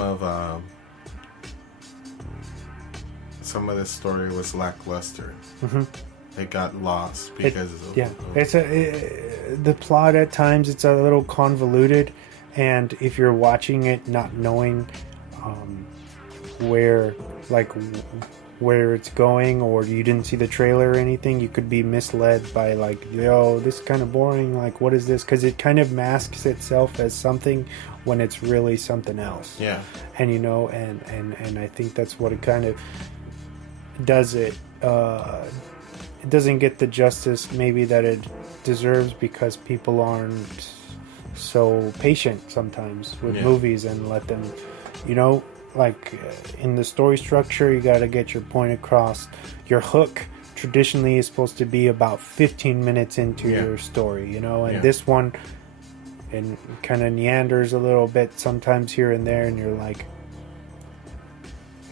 of some of the story was lackluster. It got lost because the plot at times it's a little convoluted, and if you're watching it not knowing where it's going, or you didn't see the trailer or anything, you could be misled by like, yo, this is kind of boring, like what is this, because it kind of masks itself as something when it's really something else. And and I think that's what it kind of does. It doesn't get the justice maybe that it deserves, because people aren't so patient sometimes with movies and let them, like in the story structure, you got to get your point across. Your hook traditionally is supposed to be about 15 minutes into your story, and this one and kind of meanders a little bit sometimes here and there, and you're like,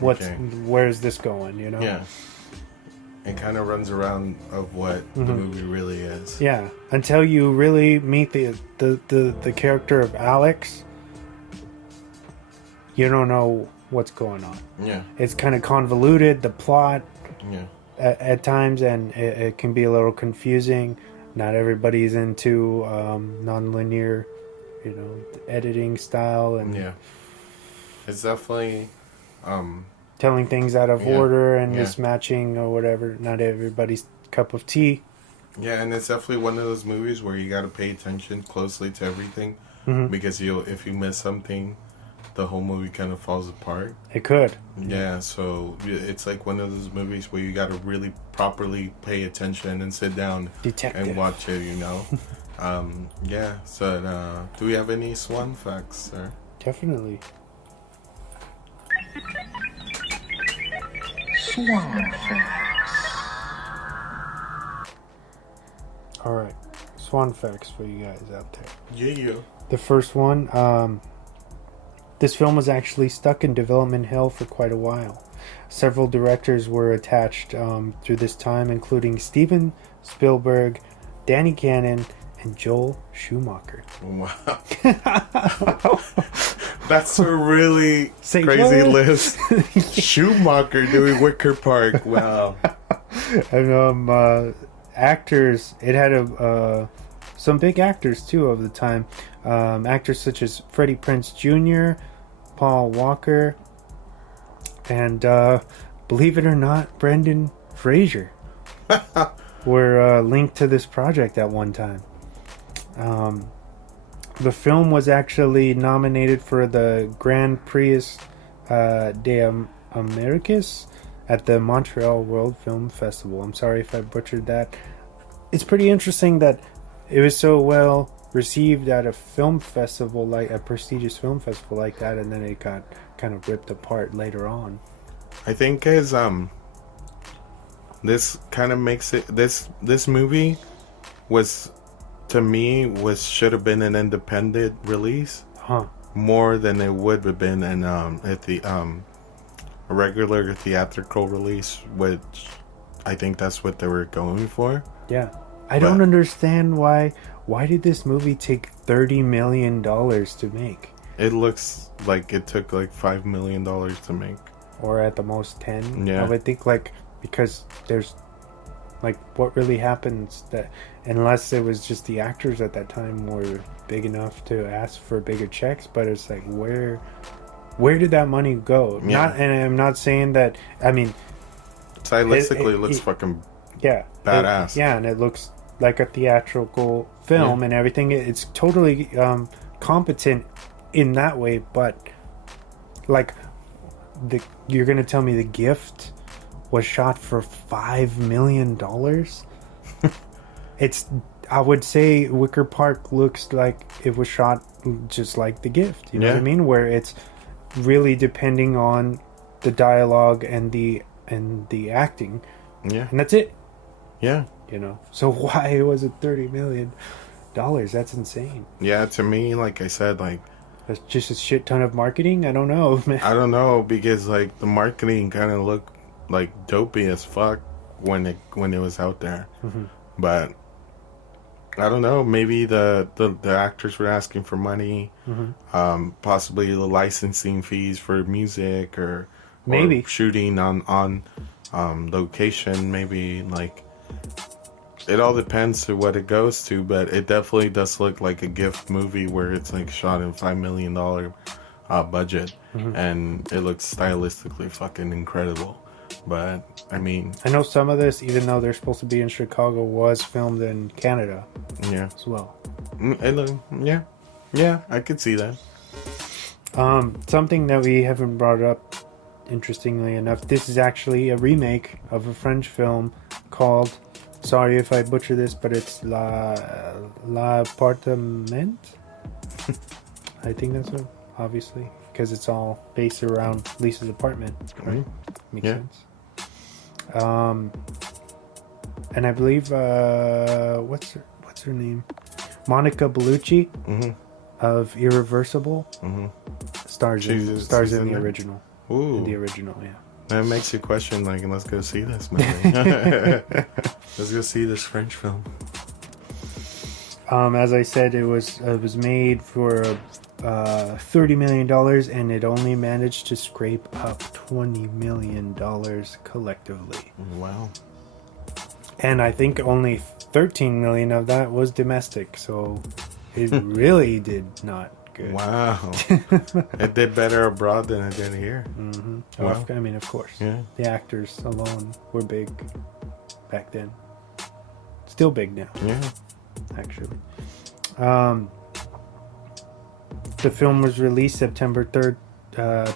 where's this going, It kind of runs around of what the movie really is. Until you really meet the character of Alex, you don't know what's going on. It's kind of convoluted, the plot at times, and it can be a little confusing. Not everybody's into non-linear, editing style, and it's definitely telling things out of order and mismatching or whatever. Not everybody's cup of tea. And it's definitely one of those movies where you got to pay attention closely to everything, because if you miss something, the whole movie kind of falls apart. It could. So it's like one of those movies where you got to really properly pay attention and sit down and watch it, So do we have any Swan facts, sir? Definitely. Swan facts. Alright. Swan facts for you guys out there. Yeah. The first one, this film was actually stuck in development hell for quite a while. Several directors were attached through this time, including Steven Spielberg, Danny Cannon, and Joel Schumacher. Wow. That's a really crazy list. Schumacher doing Wicker Park. Wow. And actors, it had some big actors too of the time. Actors such as Freddie Prinze Jr., Paul Walker, and believe it or not, Brendan Fraser were linked to this project at one time. The film was actually nominated for the Grand Prix des Amériques at the Montreal World Film Festival. I'm sorry if I butchered that. It's pretty interesting that it was so well received at a film festival, like a prestigious film festival like that, and then it got kind of ripped apart later on. I think as this kind of makes it, this movie was, to me, should have been an independent release more than it would have been in at the a regular theatrical release, which I think that's what they were going for. I don't understand why did this movie take $30 million to make? It looks like it took like $5 million to make, or at the most 10. I would think, like, because there's like, what really happens, that unless it was just the actors at that time were big enough to ask for bigger checks, but it's like, where did that money go? And I'm not saying that, I mean, stylistically it looks fucking badass. And it looks like a theatrical film and everything. It's totally competent in that way, but like, you're gonna tell me The Gift was shot for $5 million? I would say Wicker Park looks like it was shot just like The Gift, you know what I mean, where it's really depending on the dialogue and the acting, and that's it. So why was it $30 million? That's insane. To me, like I said, like, that's just a shit ton of marketing. I don't know, man. I don't know, because like the marketing kind of looked like dopey as fuck when it was out there, but I don't know. Maybe the actors were asking for money, possibly the licensing fees for music, or Maybe. shooting on location. Maybe like it all depends to what it goes to, but it definitely does look like a gift movie where it's like shot in $5 million budget, and it looks stylistically fucking incredible. But I mean, I know some of this, even though they're supposed to be in Chicago, was filmed in Canada yeah, as well. yeah, I could see that. Something that we haven't brought up, interestingly enough, this is actually a remake of a French film called, sorry if I butcher this, but it's L'Appartement. I think that's it, obviously, because it's all based around Lisa's apartment. Right? Makes sense. And I believe what's her name? Monica Bellucci of Irreversible stars in the original. Ooh. In the original, yeah. That makes you question, like, let's go see this movie. Let's go see this French film. As I said, it was made for $30 million, and it only managed to scrape up $20 million collectively. Wow. And I think only 13 million of that was domestic, so it really did not good. Wow. It did better abroad than it did here. Wow. I mean, of course. Yeah. The actors alone were big back then. Still big now. Yeah. Actually. The film was released September 3rd,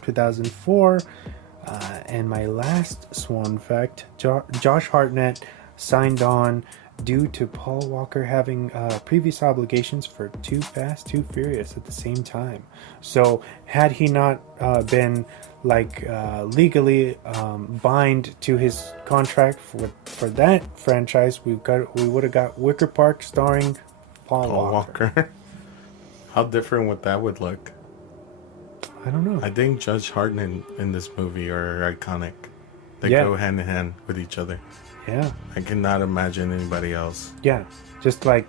2004. And my last swan fact, Josh Hartnett signed on due to Paul Walker having previous obligations for Too Fast, Too Furious at the same time. So had he not been legally bind to his contract for that franchise, we would have got Wicker Park starring Paul Walker. How different would that look? I don't know. I think Josh Hartnett in this movie are iconic. They go hand in hand with each other. Yeah. I cannot imagine anybody else. Yeah. Just the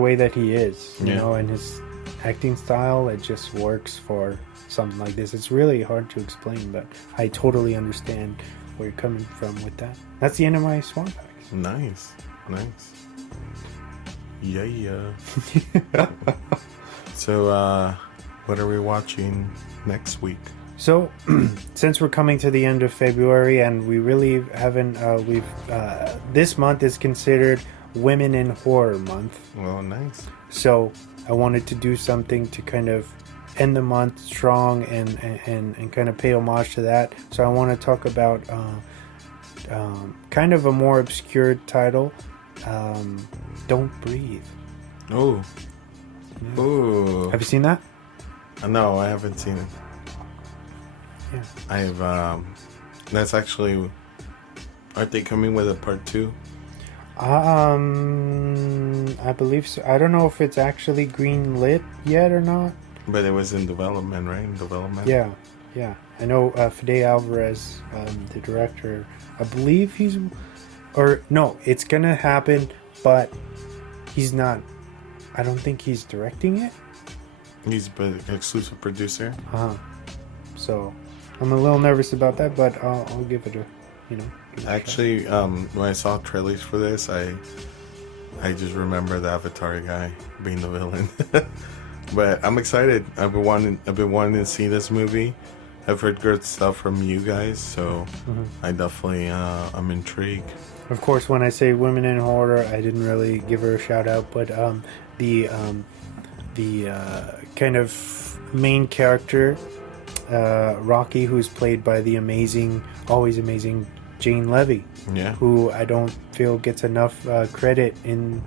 way that he is, you know, and his acting style, it just works for something like this. It's really hard to explain, but I totally understand where you're coming from with that. That's the end of my swan facts. Nice. Yeah. So, what are we watching next week? So, since we're coming to the end of February and we really haven't, this month is considered Women in Horror Month. Well, nice. So, I wanted to do something to kind of end the month strong and kind of pay homage to that. So, I want to talk about kind of a more obscure title, Don't Breathe. Oh. Yeah. Ooh. Have you seen that? No, I haven't seen it. Yeah. I have, that's actually, aren't they coming with a part 2? I believe so. I don't know if it's actually green lit yet or not. But it was in development, right? Yeah. I know Fede Alvarez, the director, I believe it's gonna happen, but he's not, I don't think he's directing it. He's an exclusive producer. So I'm a little nervous about that, but I'll give it a, Actually, when I saw trailers for this, I just remember the Avatar guy being the villain. But I'm excited. I've been wanting to see this movie. I've heard good stuff from you guys, so I definitely I'm intrigued. Of course, when I say Women in Horror, I didn't really give her a shout out, but the kind of main character, Rocky, who's played by the always amazing Jane Levy, who I don't feel gets enough credit in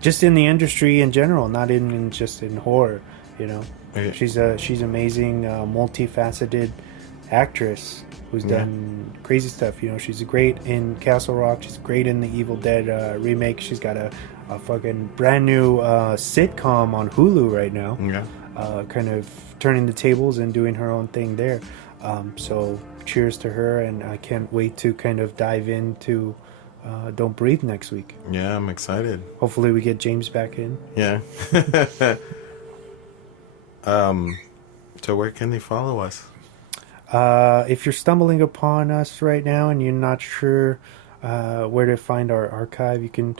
just in the industry in general, not in just in horror. She's amazing, multifaceted actress who's done crazy stuff. She's great in Castle Rock. She's great in the Evil Dead remake. She's got a fucking brand new sitcom on Hulu right now. Kind of turning the tables and doing her own thing there. So cheers to her, and I can't wait to kind of dive into Don't Breathe next week. Yeah, I'm excited. Hopefully we get James back in. Yeah. So where can they follow us? If you're stumbling upon us right now and you're not sure where to find our archive, you can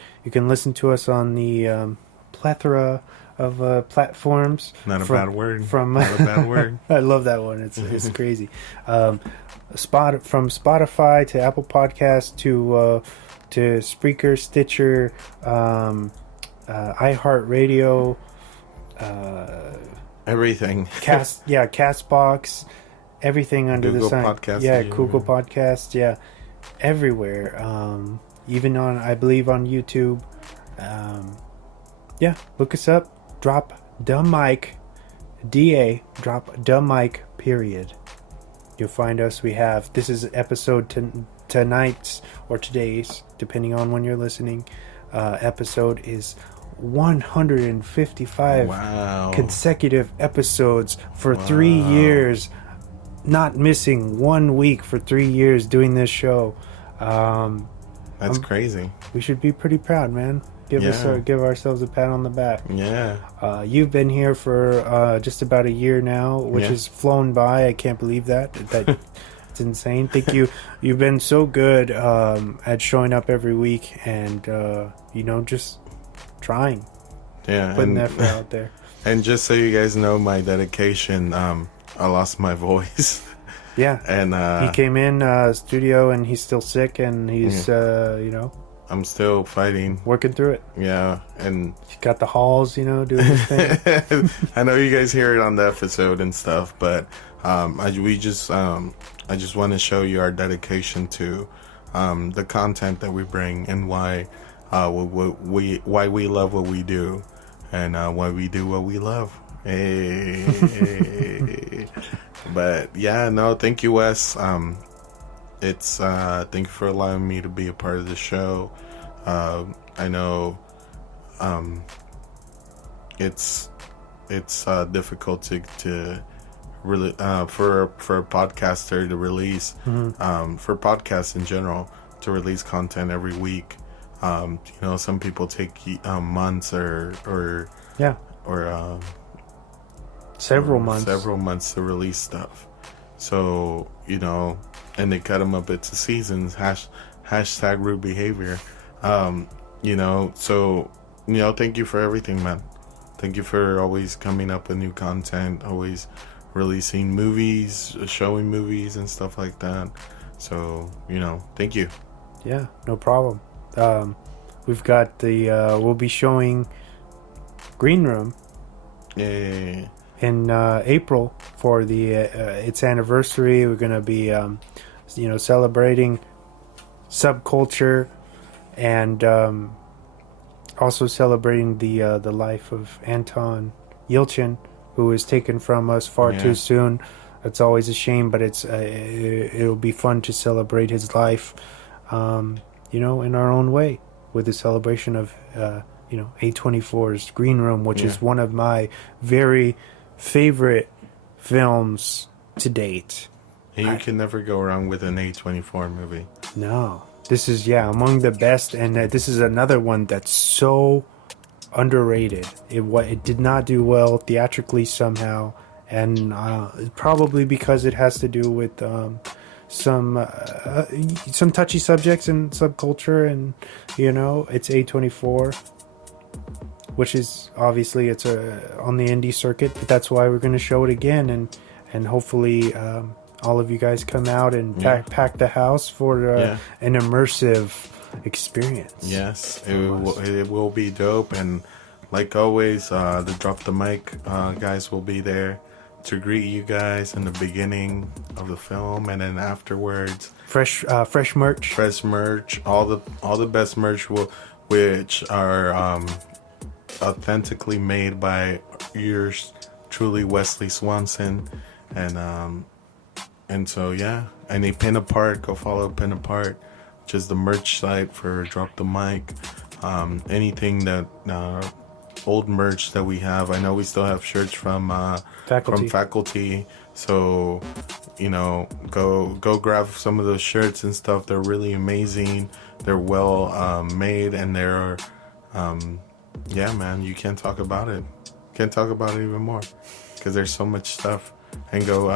listen to us on the plethora of platforms. Not a bad word. From Not a bad word. I love that one. It's crazy. From Spotify to Apple Podcasts to Spreaker, Stitcher, iHeartRadio, Everything. Castbox, everything under Google the sun. Podcasts, Yeah, yeah. Google Podcasts. Yeah, everywhere. Even on, I believe, on YouTube. Yeah, look us up. Drop the mic, DA. Drop the mic. Period. You'll find us. This is episode tonight's or today's, depending on when you're listening. Episode is 155 Wow. consecutive episodes for 3 years, not missing 1 week for 3 years doing this show. That's crazy. We should be pretty proud, man. Give ourselves a pat on the back. Yeah. You've been here for just about a year now, which has flown by. I can't believe that. It's insane. Thank you. You've been so good at showing up every week and just trying. Yeah. Putting effort out there. And just so you guys know my dedication, I lost my voice. Yeah. And he came in studio and he's still sick and he's I'm still fighting. working through it. Yeah, and He's got the halls, doing his thing. I know you guys hear it on the episode and stuff, but I just want to show you our dedication to the content that we bring and why we love what we do and why we do what we love. Hey. But yeah, no, thank you, Wes. Thank you for allowing me to be a part of the show. I know it's difficult to really for a podcaster to release for podcasts in general to release content every week. Some people take months or Several months to release stuff. So and they cut them up into seasons. Hashtag rude behavior. So thank you for everything, man. Thank you for always coming up with new content, always releasing movies, showing movies and stuff like that. So thank you. Yeah, no problem. We've got we'll be showing Green Room Yay. in April for its anniversary. We're gonna be celebrating subculture and also celebrating the life of Anton Yelchin, who was taken from us far too soon. It's always a shame, but it'll be fun to celebrate his life in our own way with the celebration of A24's Green Room, which is one of my very favorite films to date. You can never go wrong with an A24 movie. No, this is among the best, and this is another one that's so underrated. It did not do well theatrically somehow, and probably because it has to do with some touchy subjects and subculture, and it's A24, which is obviously it's on the indie circuit, but that's why we're going to show it again, and hopefully all of you guys come out and pack the house for an immersive experience. Yes, it will be dope, and like always, the Drop the Mic guys will be there to greet you guys in the beginning of the film and then afterwards. Fresh merch. All the best merch which are authentically made by yours truly, Wesley Swanson, and so and a Pin Apart. Go follow Pin Apart, which is the merch site for Drop the Mic. Anything that old merch that we have. I know we still have shirts from faculty. So, you know, go grab some of those shirts and stuff. They're really amazing. They're well made, and they're yeah, man, you can't talk about it. Can't talk about it even more because there's so much stuff. And go